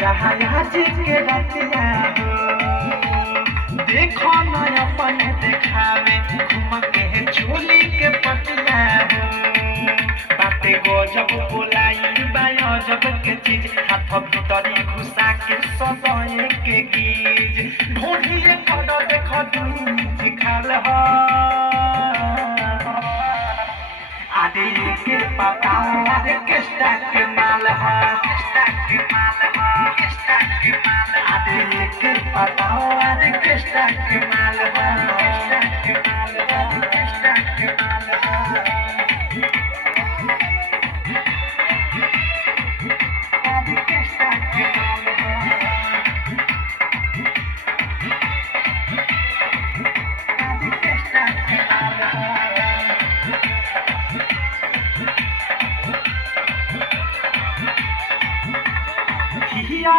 जहाँ आज के रतिया हो देखो न अपने देखावे घूम के चोली के पतिया हो बाते गजब बोलाई बायो जब के चीज हाथ भीतरी घुसा के सजाए के गीज ढोढ़िए कड़ देख दूज खाल हो आदि के बताओ आदि किस्ता के माल है आदि के बताओ आदि किस्ता के